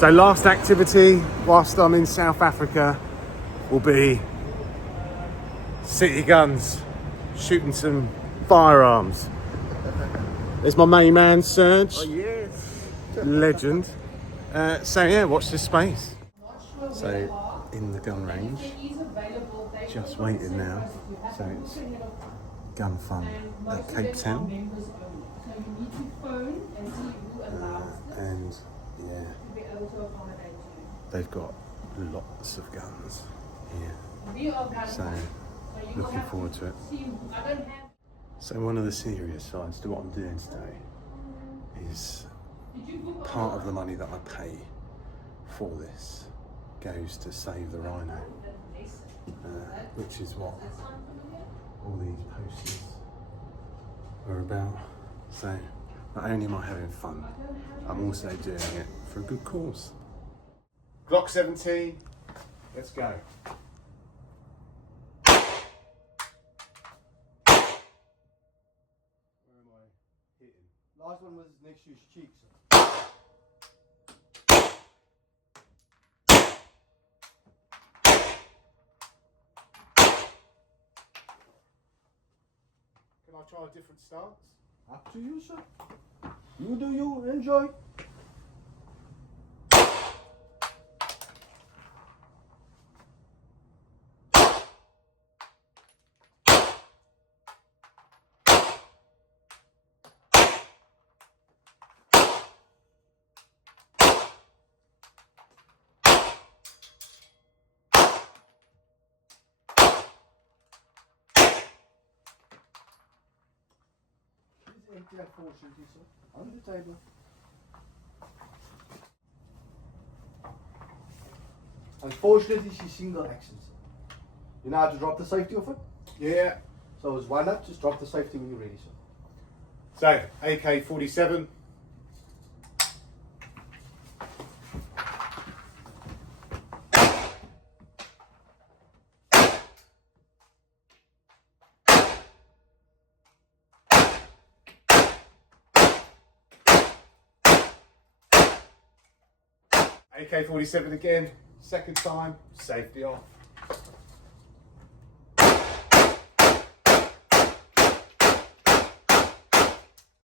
So last activity whilst I'm in South Africa will be city guns, shooting some firearms. There's my main man, Serge. Oh, yes. Legend. So yeah, watch this space. So in the gun range, just waiting now. So it's gun fun at Cape Town. And yeah, they've got lots of guns here. So looking forward to it. So one of the serious sides to what I'm doing today is part of the money that I pay for this goes to save the rhino, which is what all these posters are about. So not only am I having fun, I'm also doing it for a good cause. Glock 17, let's go. Last one was next to his cheeks. Can I try a different stance? Up to you, sir. You do you, enjoy. Empty, unfortunately, sir. On the table. Unfortunately, she's single action, sir. You know how to drop the safety off it? Yeah. So it's why not just drop the safety when you're ready, sir. So, AK47. AK47 again, second time, safety off.